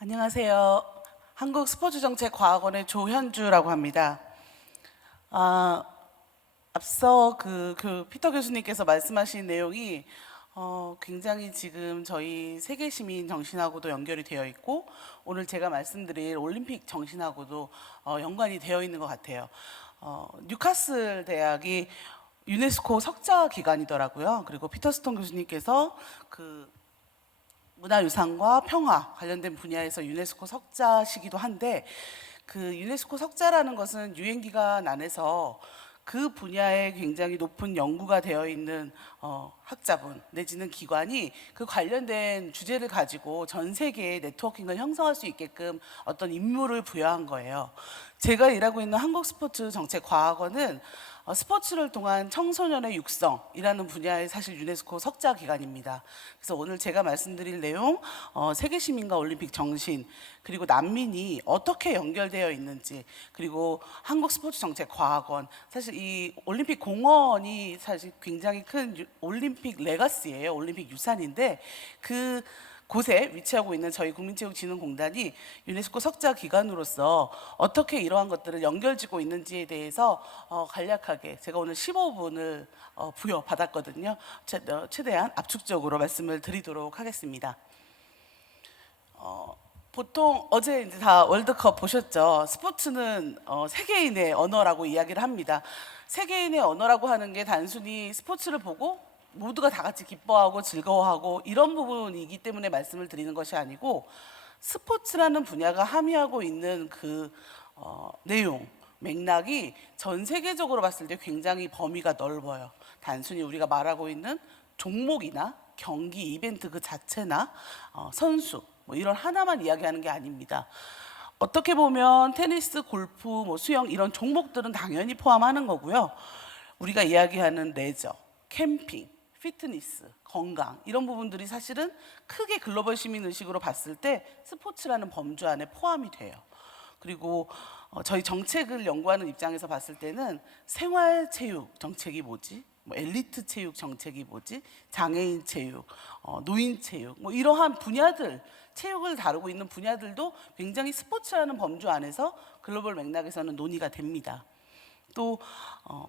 안녕하세요. 한국스포츠정책과학원의 조현주라고 합니다. 아, 앞서 피터 교수님께서 말씀하신 내용이 굉장히 지금 저희 세계 시민 정신하고도 연결이 되어 있고 오늘 제가 말씀드릴 올림픽 정신하고도 연관이 되어 있는 것 같아요. 뉴카슬 대학이 유네스코 석자 기관이더라고요. 그리고 피터스톤 교수님께서 문화유산과 평화 관련된 분야에서 유네스코 석자시기도 한데 그 유네스코 석자라는 것은 유엔 기관 안에서 그 분야에 굉장히 높은 연구가 되어 있는 학자분 내지는 기관이 그 관련된 주제를 가지고 전 세계의 네트워킹을 형성할 수 있게끔 어떤 임무를 부여한 거예요. 제가 일하고 있는 한국스포츠정책과학원은 스포츠를 통한 청소년의 육성이라는 분야의 사실 유네스코 석자 기관입니다. 그래서 오늘 제가 말씀드릴 내용, 세계 시민과 올림픽 정신, 그리고 난민이 어떻게 연결되어 있는지, 그리고 한국스포츠정책과학원, 사실 이 올림픽 공원이 사실 굉장히 큰 올림픽 레거시예요. 올림픽 유산인데 그 곳에 위치하고 있는 저희 국민체육진흥공단이 유네스코 석자 기관으로서 어떻게 이러한 것들을 연결짓고 있는지에 대해서 간략하게 제가 오늘 15분을 부여받았거든요. 최대한 압축적으로 말씀을 드리도록 하겠습니다. 보통 어제 이제 다 월드컵 보셨죠? 스포츠는 세계인의 언어라고 이야기를 합니다. 세계인의 언어라고 하는 게 단순히 스포츠를 보고 모두가 다 같이 기뻐하고 즐거워하고 이런 부분이기 때문에 말씀을 드리는 것이 아니고 스포츠라는 분야가 함의하고 있는 내용, 맥락이 전 세계적으로 봤을 때 굉장히 범위가 넓어요. 단순히 우리가 말하고 있는 종목이나 경기 이벤트 그 자체나 선수 뭐 이런 하나만 이야기하는 게 아닙니다. 어떻게 보면 테니스, 골프, 수영 이런 종목들은 당연히 포함하는 거고요. 우리가 이야기하는 레저, 캠핑, 피트니스, 건강 이런 부분들이 사실은 크게 글로벌 시민 의식으로 봤을 때 스포츠라는 범주 안에 포함이 돼요. 그리고 저희 정책을 연구하는 입장에서 봤을 때는 생활체육 정책이 뭐지? 엘리트 체육 정책이 뭐지? 장애인 체육, 노인 체육 이러한 분야들 체육을 다루고 있는 분야들도 굉장히 스포츠라는 범주 안에서 글로벌 맥락에서는 논의가 됩니다. 또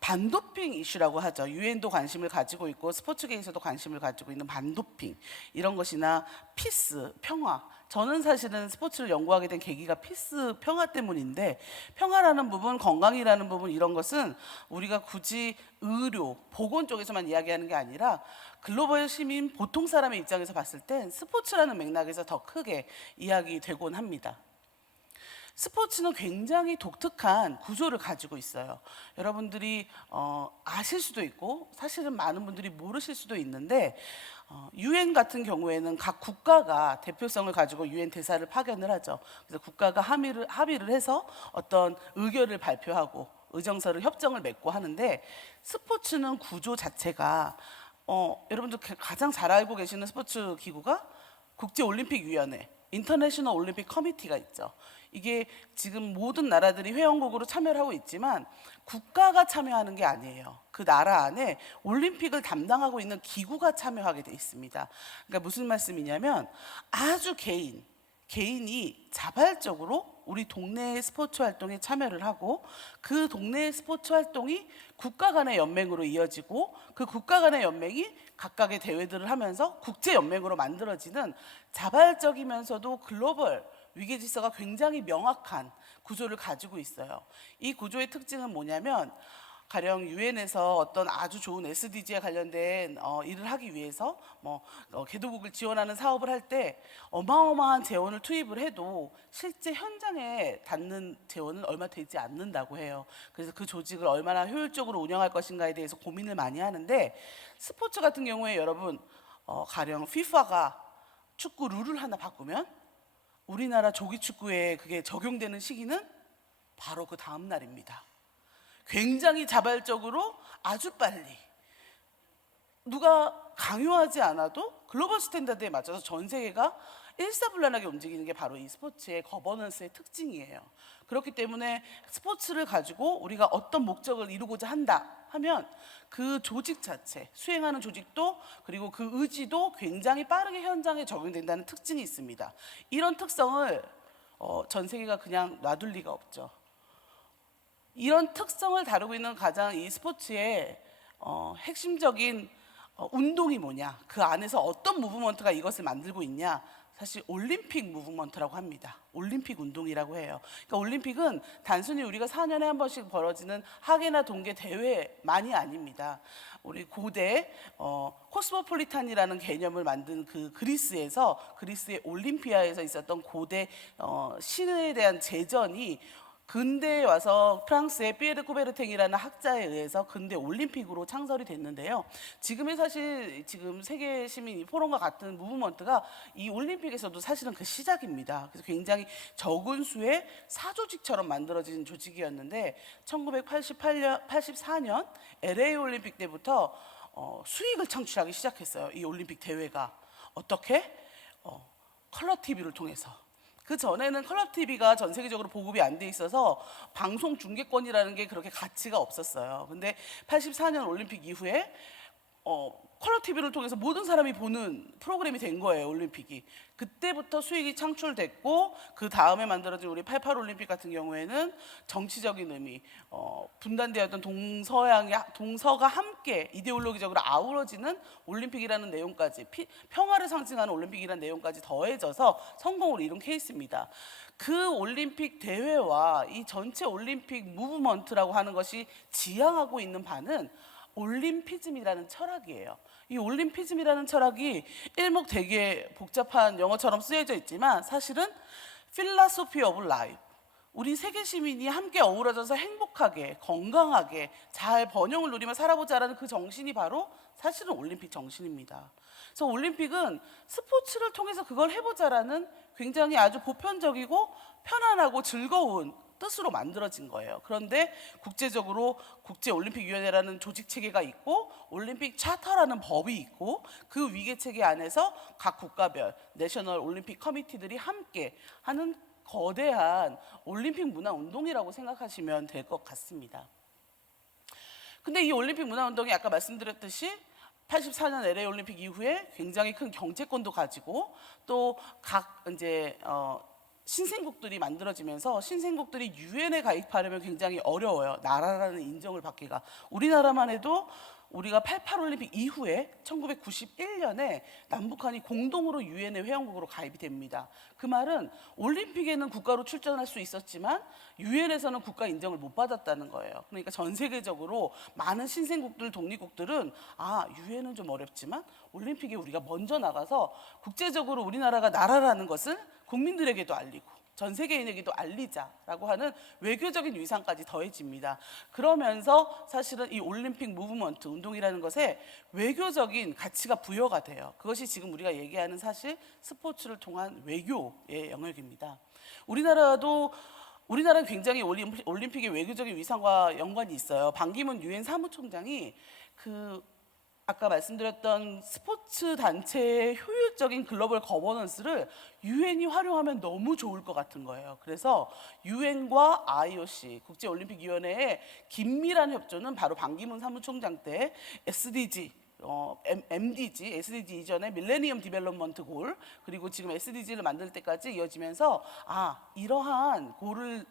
반도핑 이슈라고 하죠. 유엔도 관심을 가지고 있고 스포츠계에서도 관심을 가지고 있는 반도핑 이런 것이나 피스, 평화. 저는 사실은 스포츠를 연구하게 된 계기가 피스, 평화 때문인데 평화라는 부분, 건강이라는 부분 이런 것은 우리가 굳이 의료, 보건 쪽에서만 이야기하는 게 아니라 글로벌 시민, 보통 사람의 입장에서 봤을 땐 스포츠라는 맥락에서 더 크게 이야기되곤 합니다. 스포츠는 굉장히 독특한 구조를 가지고 있어요. 여러분들이 아실 수도 있고 사실은 많은 분들이 모르실 수도 있는데 유엔 같은 경우에는 각 국가가 대표성을 가지고 유엔 대사를 파견을 하죠. 그래서 국가가 합의를 해서 어떤 의결을 발표하고 의정서를 협정을 맺고 하는데 스포츠는 구조 자체가 여러분들 가장 잘 알고 계시는 스포츠 기구가 국제올림픽위원회 인터내셔널 올림픽 커미티가 있죠. 이게 지금 모든 나라들이 회원국으로 참여를 하고 있지만 국가가 참여하는 게 아니에요. 그 나라 안에 올림픽을 담당하고 있는 기구가 참여하게 돼 있습니다. 그러니까 무슨 말씀이냐면 아주 개인이 자발적으로 우리 동네의 스포츠 활동에 참여를 하고 그 동네의 스포츠 활동이 국가 간의 연맹으로 이어지고 그 국가 간의 연맹이 각각의 대회들을 하면서 국제 연맹으로 만들어지는 자발적이면서도 글로벌 위계 질서가 굉장히 명확한 구조를 가지고 있어요. 이 구조의 특징은 뭐냐면 가령 유엔에서 어떤 아주 좋은 SDG에 관련된 일을 하기 위해서 개도국을 지원하는 사업을 할 때 어마어마한 재원을 투입을 해도 실제 현장에 닿는 재원은 얼마 되지 않는다고 해요. 그래서 그 조직을 얼마나 효율적으로 운영할 것인가에 대해서 고민을 많이 하는데 스포츠 같은 경우에 여러분 가령 FIFA가 축구 룰을 하나 바꾸면 우리나라 조기축구에 그게 적용되는 시기는 바로 그 다음 날입니다. 굉장히 자발적으로 아주 빨리 누가 강요하지 않아도 글로벌 스탠다드에 맞춰서 전 세계가 일사불란하게 움직이는 게 바로 이 스포츠의 거버넌스의 특징이에요. 그렇기 때문에 스포츠를 가지고 우리가 어떤 목적을 이루고자 한다 하면 그 조직 자체, 수행하는 조직도 그리고 그 의지도 굉장히 빠르게 현장에 적용된다는 특징이 있습니다. 이런 특성을 전 세계가 그냥 놔둘 리가 없죠. 이런 특성을 다루고 있는 가장 이 스포츠의 핵심적인 운동이 뭐냐, 그 안에서 어떤 무브먼트가 이것을 만들고 있냐, 사실 올림픽 무브먼트라고 합니다. 올림픽 운동이라고 해요. 그러니까 올림픽은 단순히 우리가 4년에 한 번씩 벌어지는 하계나 동계 대회만이 아닙니다. 우리 고대 코스모폴리탄이라는 개념을 만든 그 그리스의 올림피아에서 있었던 고대 신에 대한 제전이 근대에 와서 프랑스의 피에르 쿠베르탱이라는 학자에 의해서 근대 올림픽으로 창설이 됐는데요. 지금의 사실 지금 세계 시민 포럼과 같은 무브먼트가 이 올림픽에서도 사실은 그 시작입니다. 그래서 굉장히 적은 수의 사조직처럼 만들어진 조직이었는데 1984년 LA 올림픽 때부터 수익을 창출하기 시작했어요. 이 올림픽 대회가 어떻게? 컬러 TV를 통해서. 그 전에는 컬러 TV가 전 세계적으로 보급이 안 돼 있어서 방송 중계권이라는 게 그렇게 가치가 없었어요. 근데 84년 올림픽 이후에 컬러 TV를 통해서 모든 사람이 보는 프로그램이 된 거예요, 올림픽이. 그때부터 수익이 창출됐고, 그 다음에 만들어진 우리 88 올림픽 같은 경우에는 정치적인 의미, 분단되었던 동서가 함께 이데올로기적으로 아우러지는 올림픽이라는 내용까지, 평화를 상징하는 올림픽이라는 내용까지 더해져서 성공을 이룬 케이스입니다. 그 올림픽 대회와 이 전체 올림픽 무브먼트라고 하는 것이 지향하고 있는 바는 올림피즘이라는 철학이에요. 이 올림피즘이라는 철학이 일목 되게 복잡한 영어처럼 쓰여져 있지만 사실은 philosophy of life, 우리 세계 시민이 함께 어우러져서 행복하게 건강하게 잘 번영을 누리며 살아보자라는 그 정신이 바로 사실은 올림픽 정신입니다. 그래서 올림픽은 스포츠를 통해서 그걸 해보자라는 굉장히 아주 보편적이고 편안하고 즐거운 뜻으로 만들어진 거예요. 그런데 국제적으로 국제올림픽위원회라는 조직 체계가 있고 올림픽 차터라는 법이 있고 그 위계 체계 안에서 각 국가별 내셔널 올림픽 커미티들이 함께 하는 거대한 올림픽 문화 운동이라고 생각하시면 될 것 같습니다. 근데 이 올림픽 문화 운동이 아까 말씀드렸듯이 84년 LA 올림픽 이후에 굉장히 큰 경제권도 가지고 또 각 이제 신생국들이 만들어지면서 신생국들이 유엔에 가입하려면 굉장히 어려워요. 나라라는 인정을 받기가. 우리나라만 해도 우리가 88 올림픽 이후에 1991년에 남북한이 공동으로 유엔의 회원국으로 가입이 됩니다. 그 말은 올림픽에는 국가로 출전할 수 있었지만 유엔에서는 국가 인정을 못 받았다는 거예요. 그러니까 전 세계적으로 많은 신생국들, 독립국들은 유엔은 좀 어렵지만 올림픽에 우리가 먼저 나가서 국제적으로 우리나라가 나라라는 것을 국민들에게도 알리고 전 세계인에게도 알리자라고 하는 외교적인 위상까지 더해집니다. 그러면서 사실은 이 올림픽 무브먼트 운동이라는 것에 외교적인 가치가 부여가 돼요. 그것이 지금 우리가 얘기하는 사실 스포츠를 통한 외교의 영역입니다. 우리나라는 굉장히 올림픽의 외교적인 위상과 연관이 있어요. 반기문 유엔 사무총장이 아까 말씀드렸던 스포츠 단체의 효율적인 글로벌 거버넌스를 유엔이 활용하면 너무 좋을 것 같은 거예요. 그래서 유엔과 IOC 국제올림픽위원회의 긴밀한 협조는 바로 반기문 사무총장 때 SDG, SDG 이전에 밀레니엄 디벨롭먼트 골 그리고 지금 SDG를 만들 때까지 이어지면서 이러한 골을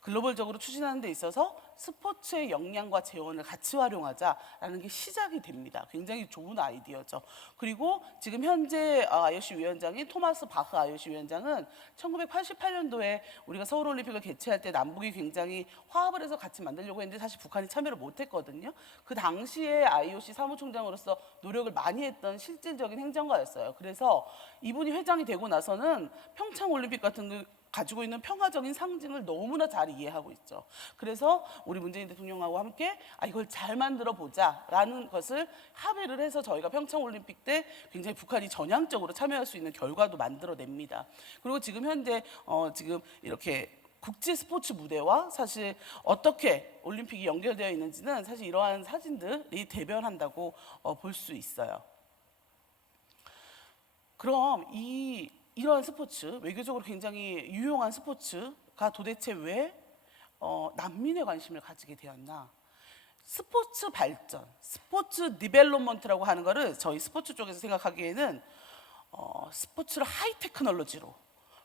글로벌적으로 추진하는 데 있어서 스포츠의 역량과 재원을 같이 활용하자라는 게 시작이 됩니다. 굉장히 좋은 아이디어죠. 그리고 지금 현재 IOC 위원장인 토마스 바흐 IOC 위원장은 1988년도에 우리가 서울올림픽을 개최할 때 남북이 굉장히 화합을 해서 같이 만들려고 했는데 사실 북한이 참여를 못했거든요. 그 당시에 IOC 사무총장으로서 노력을 많이 했던 실질적인 행정가였어요. 그래서 이분이 회장이 되고 나서는 평창올림픽 같은 거 가지고 있는 평화적인 상징을 너무나 잘 이해하고 있죠. 그래서 우리 문재인 대통령하고 함께 이걸 잘 만들어 보자라는 것을 합의를 해서 저희가 평창올림픽 때 굉장히 북한이 전향적으로 참여할 수 있는 결과도 만들어냅니다. 그리고 지금 현재 지금 이렇게 국제 스포츠 무대와 사실 어떻게 올림픽이 연결되어 있는지는 사실 이러한 사진들이 대변한다고 볼 수 있어요. 그럼 이 이러한 스포츠, 외교적으로 굉장히 유용한 스포츠가 도대체 왜 난민에 관심을 가지게 되었나? 스포츠 발전, 스포츠 디벨롭먼트라고 하는 거를 저희 스포츠 쪽에서 생각하기에는 스포츠를 하이 테크놀로지로,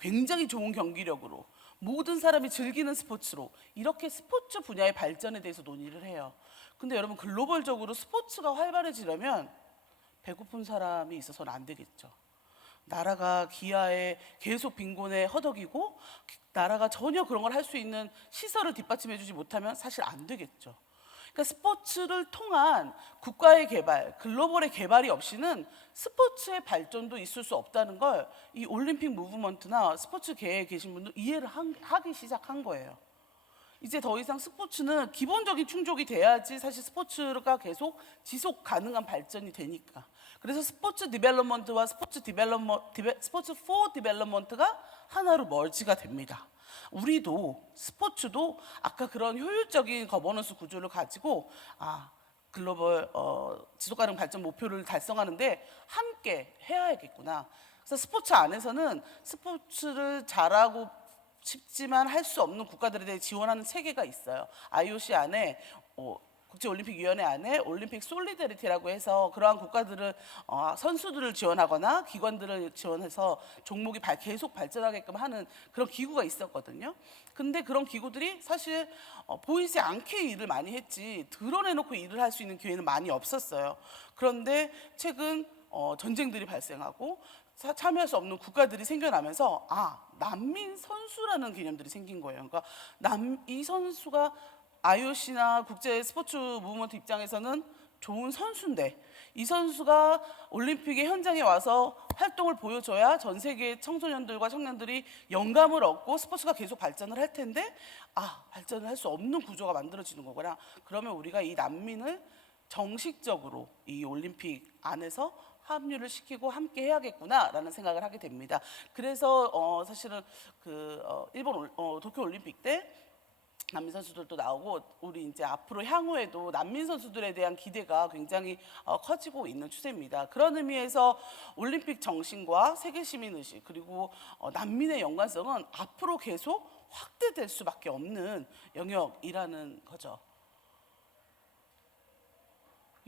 굉장히 좋은 경기력으로, 모든 사람이 즐기는 스포츠로, 이렇게 스포츠 분야의 발전에 대해서 논의를 해요. 근데 여러분, 글로벌적으로 스포츠가 활발해지려면 배고픈 사람이 있어서는 안 되겠죠. 나라가 기아에 계속 빈곤에 허덕이고 나라가 전혀 그런 걸 할 수 있는 시설을 뒷받침해주지 못하면 사실 안 되겠죠. 그러니까 스포츠를 통한 국가의 개발, 글로벌의 개발이 없이는 스포츠의 발전도 있을 수 없다는 걸 이 올림픽 무브먼트나 스포츠계에 계신 분들 이해를 하기 시작한 거예요. 이제 더 이상 스포츠는 기본적인 충족이 돼야지 사실 스포츠가 계속 지속 가능한 발전이 되니까. 그래서 스포츠 디벨롭먼트와 스포츠 포 디벨롭먼트가 하나로 머지가 됩니다. 우리도 스포츠도 아까 그런 효율적인 거버넌스 구조를 가지고 글로벌 지속 가능 발전 목표를 달성하는데 함께 해야겠구나. 그래서 스포츠 안에서는 스포츠를 잘하고 싶지만 할 수 없는 국가들에 대해 지원하는 체계가 있어요. IOC 안에 국제올림픽위원회 안에 올림픽 솔리데리티라고 해서 그러한 국가들을 선수들을 지원하거나 기관들을 지원해서 종목이 계속 발전하게끔 하는 그런 기구가 있었거든요. 근데 그런 기구들이 사실 보이지 않게 일을 많이 했지 드러내놓고 일을 할 수 있는 기회는 많이 없었어요. 그런데 최근 전쟁들이 발생하고 참여할 수 없는 국가들이 생겨나면서 난민 선수라는 개념들이 생긴 거예요. 그러니까 이 선수가 IOC나 국제 스포츠 무브먼트 입장에서는 좋은 선수인데 이 선수가 올림픽의 현장에 와서 활동을 보여줘야 전 세계 청소년들과 청년들이 영감을 얻고 스포츠가 계속 발전을 할 텐데 발전을 할 수 없는 구조가 만들어지는 거구나. 그러면 우리가 이 난민을 정식적으로 이 올림픽 안에서 합류를 시키고 함께 해야겠구나라는 생각을 하게 됩니다. 그래서 사실은 일본 도쿄 올림픽 때 난민 선수들도 나오고 우리 이제 앞으로 향후에도 난민 선수들에 대한 기대가 굉장히 커지고 있는 추세입니다. 그런 의미에서 올림픽 정신과 세계 시민 의식 그리고 난민의 연관성은 앞으로 계속 확대될 수밖에 없는 영역이라는 거죠.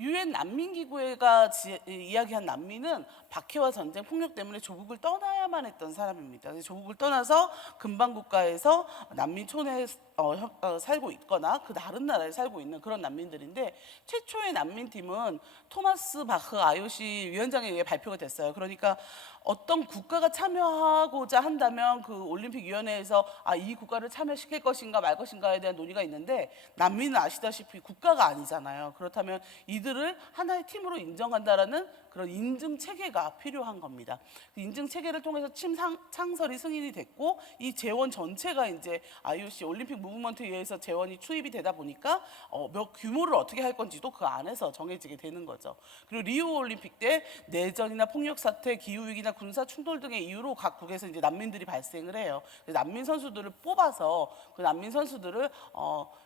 유엔 난민기구가 이야기한 난민은 박해와 전쟁, 폭력 때문에 조국을 떠나야만 했던 사람입니다. 조국을 떠나서 근방 국가에서 난민촌에 살고 있거나 그 다른 나라에 살고 있는 그런 난민들인데 최초의 난민팀은 토마스 바흐 IOC 위원장에 의해 발표가 됐어요. 그러니까 어떤 국가가 참여하고자 한다면 그 올림픽위원회에서 이 국가를 참여시킬 것인가 말 것인가에 대한 논의가 있는데 난민은 아시다시피 국가가 아니잖아요. 그렇다면 이들을 하나의 팀으로 인정한다라는 그런 인증 체계가 필요한 겁니다. 그 인증 체계를 통해서 팀 창설이 승인이 됐고 이 재원 전체가 이제 IOC 올림픽 무브먼트에 의해서 재원이 투입이 되다 보니까 몇 규모를 어떻게 할 건지도 그 안에서 정해지게 되는 거죠. 그리고 리우 올림픽 때 내전이나 폭력 사태, 기후 위기나 군사 충돌 등의 이유로 각국에서 이제 난민들이 발생을 해요. 난민 선수들을 뽑아서 그 난민 선수들을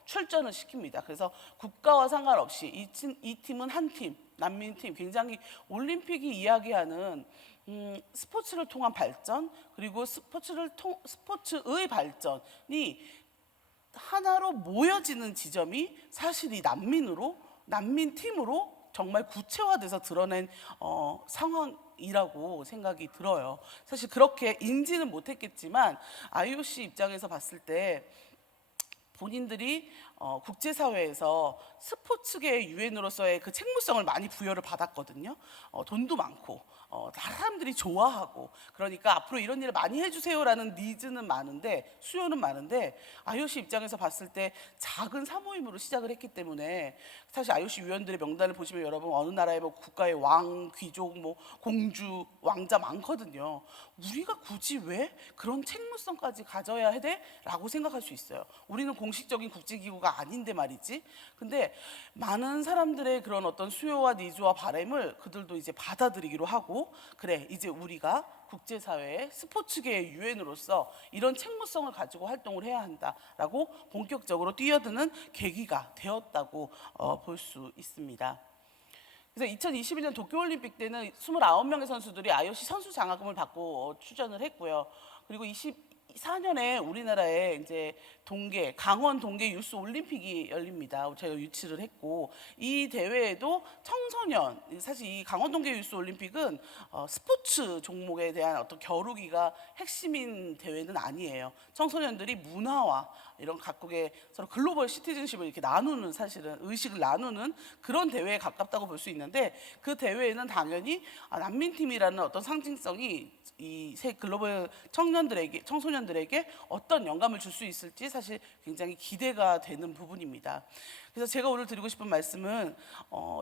출전을 시킵니다. 그래서 국가와 상관없이 이 팀은 한 팀, 난민팀, 굉장히 올림픽이 이야기하는 스포츠를 통한 발전 그리고 스포츠의 발전이 하나로 모여지는 지점이 사실 이 난민팀으로 정말 구체화돼서 드러낸 상황이라고 생각이 들어요. 사실 그렇게 인지는 못했겠지만 IOC 입장에서 봤을 때 본인들이 국제사회에서 스포츠계의 유엔으로서의 그 책무성을 많이 부여를 받았거든요. 돈도 많고 사람들이 좋아하고 그러니까 앞으로 이런 일을 많이 해주세요라는 니즈는 많은데 수요는 많은데 IOC 입장에서 봤을 때 작은 사모임으로 시작을 했기 때문에 사실 IOC 위원들의 명단을 보시면 여러분 어느 나라의 국가의 왕, 귀족, 공주, 왕자 많거든요. 우리가 굳이 왜 그런 책무성까지 가져야 돼? 라고 생각할 수 있어요. 우리는 공식적인 국제기구가 아닌데 말이지. 근데 많은 사람들의 그런 어떤 수요와 니즈와 바람을 그들도 이제 받아들이기로 하고 그래 이제 우리가 국제사회의 스포츠계의 유엔으로서 이런 책무성을 가지고 활동을 해야 한다라고 본격적으로 뛰어드는 계기가 되었다고 볼 수 있습니다. 그래서 2021년 도쿄올림픽 때는 29명의 선수들이 IOC 선수 장학금을 받고 출전을 했고요. 그리고 24년에 우리나라에 이제 강원 동계 유스 올림픽이 열립니다. 제가 유치를 했고, 이 대회에도 청소년, 사실 이 강원 동계 유스 올림픽은 스포츠 종목에 대한 어떤 겨루기가 핵심인 대회는 아니에요. 청소년들이 문화와 이런 각국의 서로 글로벌 시티즌십을 이렇게 나누는, 사실은 의식을 나누는 그런 대회에 가깝다고 볼 수 있는데, 그 대회에는 당연히 난민팀이라는 어떤 상징성이 이 새 글로벌 청소년들에게 어떤 영감을 줄 수 있을지 사실 굉장히 기대가 되는 부분입니다. 그래서 제가 오늘 드리고 싶은 말씀은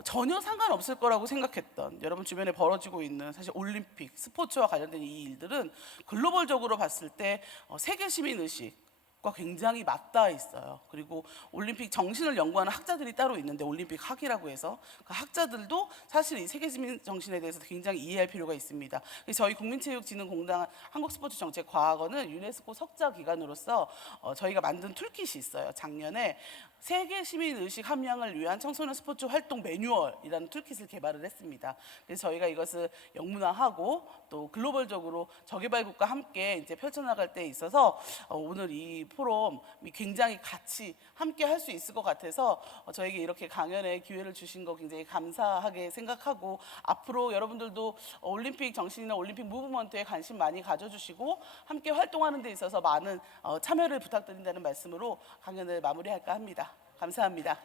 전혀 상관없을 거라고 생각했던, 여러분 주변에 벌어지고 있는 사실 올림픽, 스포츠와 관련된 이 일들은 글로벌적으로 봤을 때 세계 시민 의식 과 굉장히 맞닿아 있어요. 그리고 올림픽 정신을 연구하는 학자들이 따로 있는데, 올림픽 학이라고 해서 그 학자들도 사실 이 세계시민 정신에 대해서 굉장히 이해할 필요가 있습니다. 그래서 저희 국민체육진흥공단 한국스포츠정책과학원은 유네스코 석자 기관으로서 저희가 만든 툴킷이 있어요. 작년에 세계 시민 의식 함양을 위한 청소년 스포츠 활동 매뉴얼이라는 툴킷을 개발을 했습니다. 그래서 저희가 이것을 영문화하고 또 글로벌적으로 저개발국과 함께 이제 펼쳐나갈 때 있어서 오늘 이 포럼이 굉장히 같이 함께 할 수 있을 것 같아서 저에게 이렇게 강연의 기회를 주신 거 굉장히 감사하게 생각하고, 앞으로 여러분들도 올림픽 정신이나 올림픽 무브먼트에 관심 많이 가져주시고 함께 활동하는 데 있어서 많은 참여를 부탁드린다는 말씀으로 강연을 마무리할까 합니다. 감사합니다.